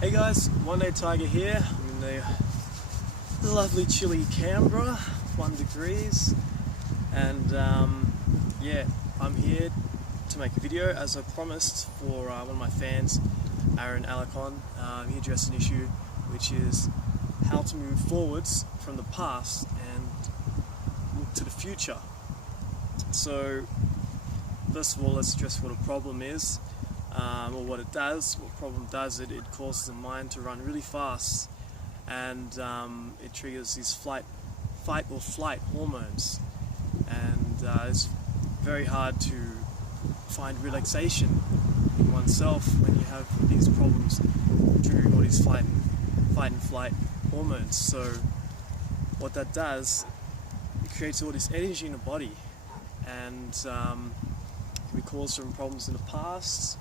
Hey guys, One Day Tiger here. I'm in the lovely chilly Canberra, 1 degrees, and yeah, I'm here to make a video as I promised for one of my fans, Aaron Alacon. He addressed an issue which is how to move forwards from the past and look to the future. So first of all, let's address what a problem is. Or what it does. What problem does it causes the mind to run really fast, and it triggers these fight or flight hormones, and it's very hard to find relaxation in oneself when you have these problems triggering all these fight and flight hormones. So what that does, it creates all this energy in the body, and can be caused from problems in the past,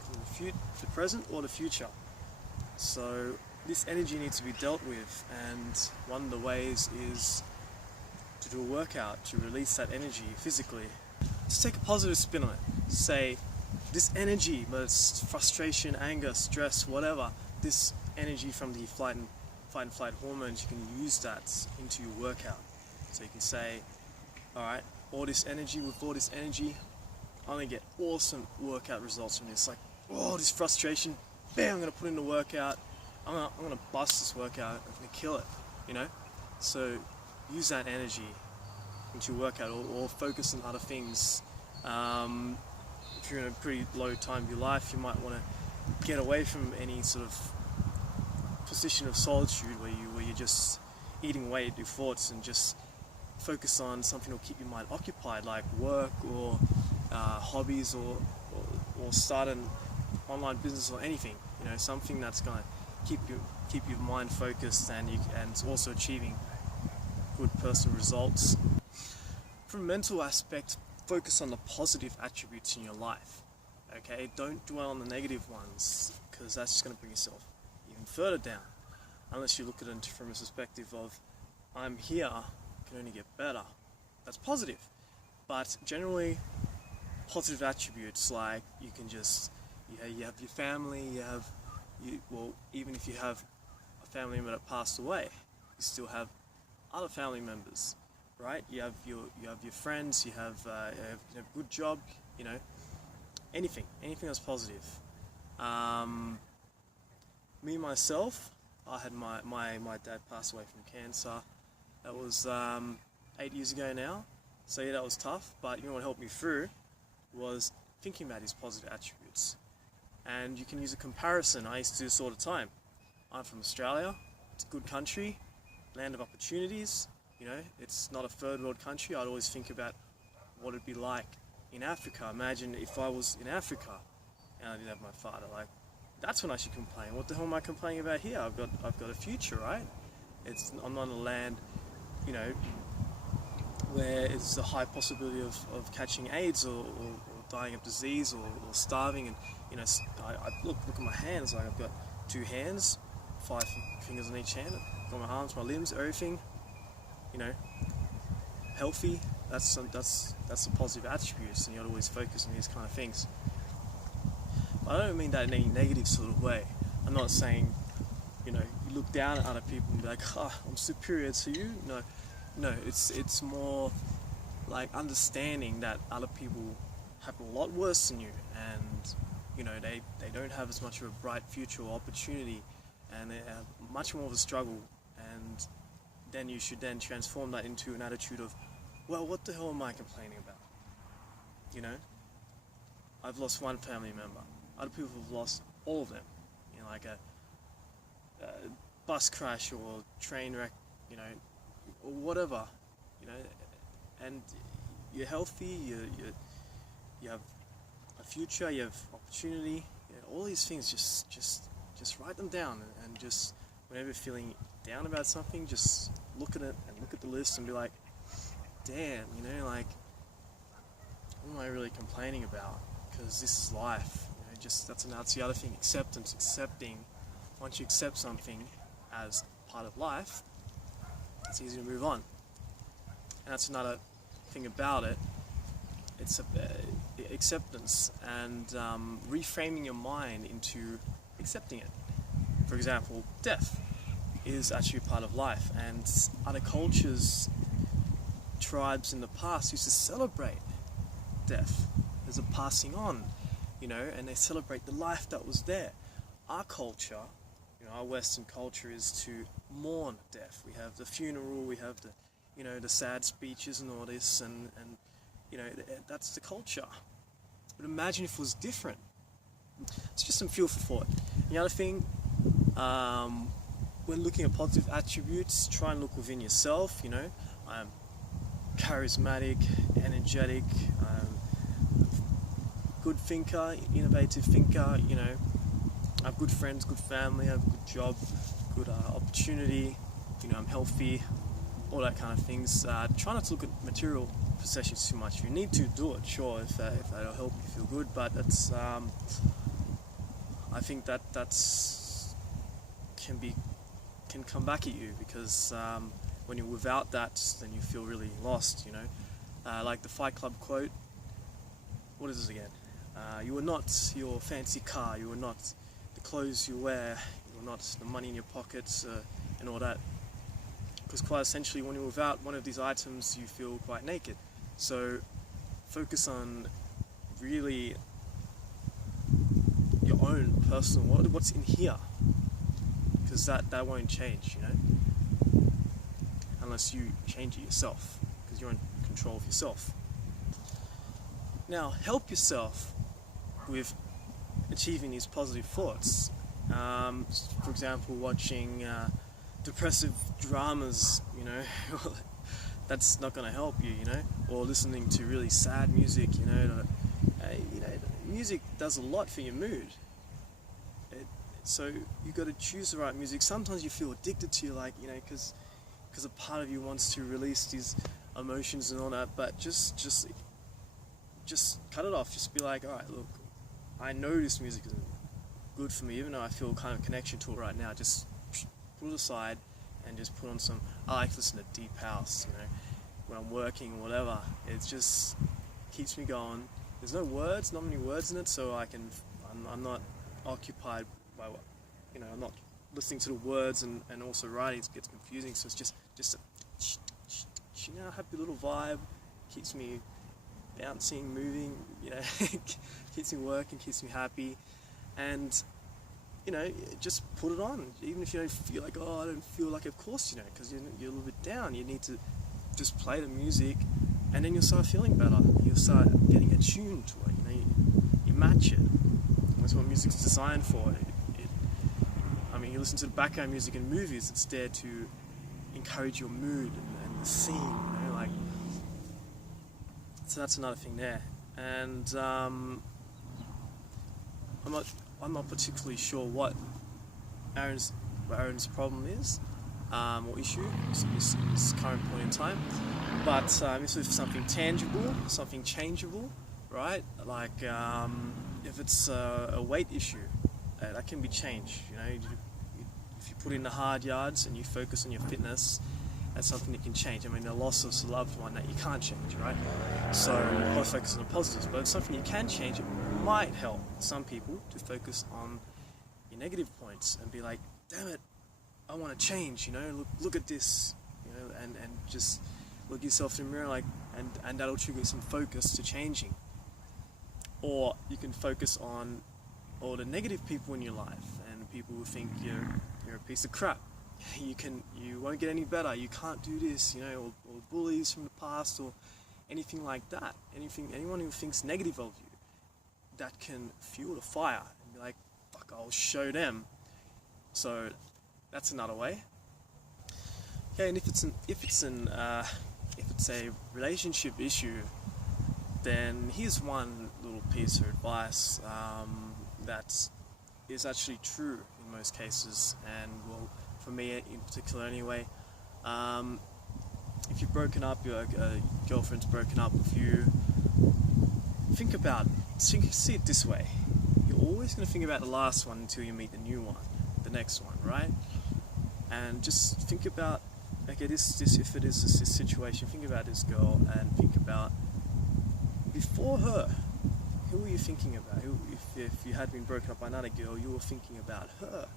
the present, or the future. So this energy needs to be dealt with, and one of the ways is to do a workout to release that energy physically. Just take a positive spin on it. Say, this energy, whether it's frustration, anger, stress, whatever, this energy from the fight and flight hormones, you can use that into your workout. So you can say, alright, with all this energy, I'm going to get awesome workout results from this. Like, oh, this frustration, bam, I'm going to put in the workout. I'm going to bust this workout. I'm going to kill it, you know? So use that energy into your workout, or focus on other things. If you're in a pretty low time of your life, you might want to get away from any sort of position of solitude where you're just eating away at your thoughts, and just focus on something that will keep your mind occupied, like work or hobbies, or start an online business or anything, you know, something that's going to keep your mind focused, and also achieving good personal results. From a mental aspect, focus on the positive attributes in your life. Okay, don't dwell on the negative ones, because that's just going to bring yourself even further down, unless you look at it from a perspective of, I'm here, can only get better. That's positive. But generally, positive attributes, like you can just, you have your family, even if you have a family member that passed away, you still have other family members, right? You have your friends, you have a good job, you know, anything that's positive. Me myself, I had my dad pass away from cancer. That was 8 years ago now. So yeah, that was tough, but you know what helped me through was thinking about his positive attributes. And you can use a comparison. I used to do this all the time. I'm from Australia. It's a good country, land of opportunities. You know, it's not a third world country. I'd always think about what it'd be like in Africa. Imagine if I was in Africa and I didn't have my father. Like, that's when I should complain. What the hell am I complaining about here? I've got a future, right? I'm not in a land, you know, where it's a high possibility of catching AIDS, or dying of disease, or starving. And you know, I look at my hands. Like, I've got 2 hands, 5 fingers on each hand. I've got my arms, my limbs, everything. You know, healthy. That's the positive attributes, and you ought to always focus on these kind of things. But I don't mean that in any negative sort of way. I'm not saying, you know, you look down at other people and be like, I'm superior to you. No, it's more like understanding that other people have a lot worse than you, and you know, they don't have as much of a bright future or opportunity, and they have much more of a struggle. And then you should then transform that into an attitude of, well, what the hell am I complaining about? You know, I've lost one family member. Other people have lost all of them. You know, like a bus crash or train wreck, you know, or whatever, you know, and you're healthy, you have a future, you have opportunity, you know, all these things. Just write them down, and just whenever you're feeling down about something, just look at it and look at the list and be like, damn, you know, like, what am I really complaining about? Because this is life. You know, that's the other thing, acceptance. Once you accept something as part of life, it's easy to move on. And that's another thing about it. It's acceptance, and reframing your mind into accepting it. For example, death is actually part of life, and other cultures, tribes in the past used to celebrate death as a passing on, and they celebrate the life that was there. Our culture, our Western culture, is to mourn death. We have the funeral, we have the sad speeches and all this, and that's the culture. But imagine if it was different. It's just some fuel for thought. The other thing, when looking at positive attributes, try and look within yourself. I'm charismatic, energetic, good thinker, innovative thinker. I have good friends, good family, I have a good job, good opportunity. I'm healthy, all that kind of things. Try not to look at material possessions too much. If you need to, do it, sure, if that'll help you feel good. But that's I think that's can come back at you, because when you're without that, then you feel really lost. Like the Fight Club quote. What is this again? You are not your fancy car. You are not the clothes you wear. You are not the money in your pockets and all that. Because quite essentially, when you're without one of these items, you feel quite naked. So focus on really your own personal, what's in here, because that won't change, unless you change it yourself, because you're in control of yourself. Now, help yourself with achieving these positive thoughts. For example, watching depressive dramas, that's not going to help you, or listening to really sad music, music does a lot for your mood. So you got to choose the right music. Sometimes you feel addicted to, because a part of you wants to release these emotions and all that, but just cut it off. Just be like, all right, look, I know this music is good for me, even though I feel kind of connection to it right now. Just put it aside and just put on some. I like to listen to deep house, when I'm working or whatever. It just keeps me going. There's no words, not many words in it, so I'm not occupied by what, I'm not listening to the words and also writing. It gets confusing, so it's just a happy little vibe. Keeps me bouncing, moving, keeps me working, keeps me happy, and just put it on, even if you don't feel like, I don't feel like, of course, because you're a little bit down. You need to just play the music, and then you'll start feeling better. You'll start getting attuned to it. You match it. That's what music's designed for. You listen to the background music in movies. It's there to encourage your mood and the scene. So that's another thing there. And I'm not particularly sure what Aaron's problem is, or issue in this current point in time. But this is something tangible, something changeable, right? Like if it's a weight issue, that can be changed. If you put in the hard yards and you focus on your fitness, that's something that can change. The loss of a loved one that you can't change, right? So you got to focus on the positives, but it's something you can change. It might help some people to focus on your negative points and be like, damn it, I want to change, look at this, and just look yourself in the mirror, and that'll trigger some focus to changing. Or you can focus on all the negative people in your life, and people who think you're a piece of crap. You won't get any better, you can't do this, or bullies from the past, or anything like that. Anyone who thinks negative of you, that can fuel the fire and be like, fuck, I'll show them. So that's another way. Okay, and if it's a relationship issue, then here's one little piece of advice that is actually true in most cases, and well, for me in particular anyway. If you've broken up, your girlfriend's broken up with you, see it this way. You're always going to think about the last one until you meet the new one, the next one, right? And just think about, okay, this if it is this situation, think about this girl and think about before her. Who were you thinking about? If you had been broken up by another girl, you were thinking about her.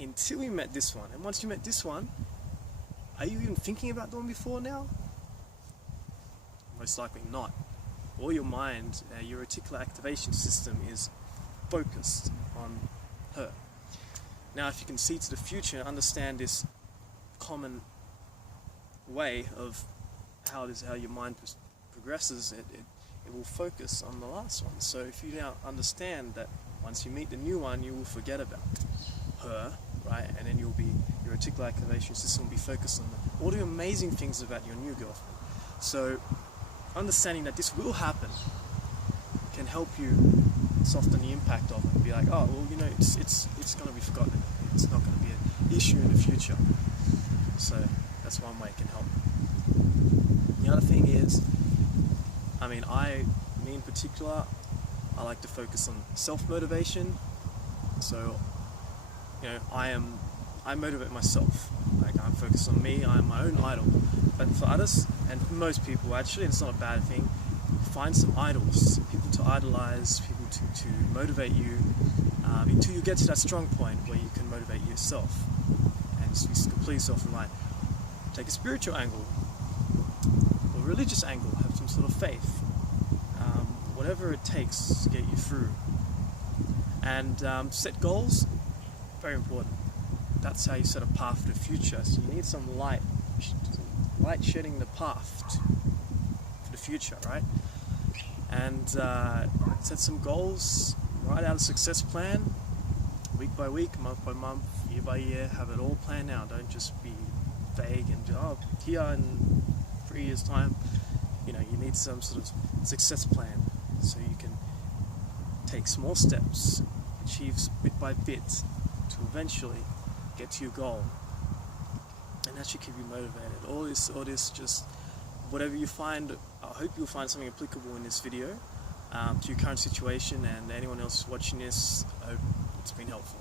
until you met this one. And once you met this one, are you even thinking about the one before now? Most likely not. All your mind, your reticular activation system is focused on her. Now, if you can see to the future and understand this common way of how your mind progresses, it will focus on the last one. So if you now understand that once you meet the new one, you will forget about her, right? And then your reticular activation system will be focused on all the amazing things about your new girlfriend. So understanding that this will happen can help you soften the impact of it. Be like, oh, well, it's going to be forgotten. It's not going to be an issue in the future. So that's one way it can help. The other thing is, me in particular, I like to focus on self-motivation. So, I motivate myself. Like, I'm focused on me, I'm my own idol. But for others, and for most people actually, it's not a bad thing, find some idols, people to idolize, people to motivate you, until you get to that strong point where you can motivate yourself and be completely self-reliant. Take a spiritual angle, or religious angle, have some sort of faith. Whatever it takes to get you through. And set goals, very important. That's how you set a path to the future. So you need some light shedding the path for the future, right? And set some goals, write out a success plan, week by week, month by month, year by year, have it all planned out. Don't just be vague and, here in 3 years' time. You need some sort of success plan so you can take small steps, achieve bit by bit to eventually get to your goal. And that should keep you motivated. All this, just whatever you find, I hope you'll find something applicable in this video to your current situation, and anyone else watching this, I hope it's been helpful.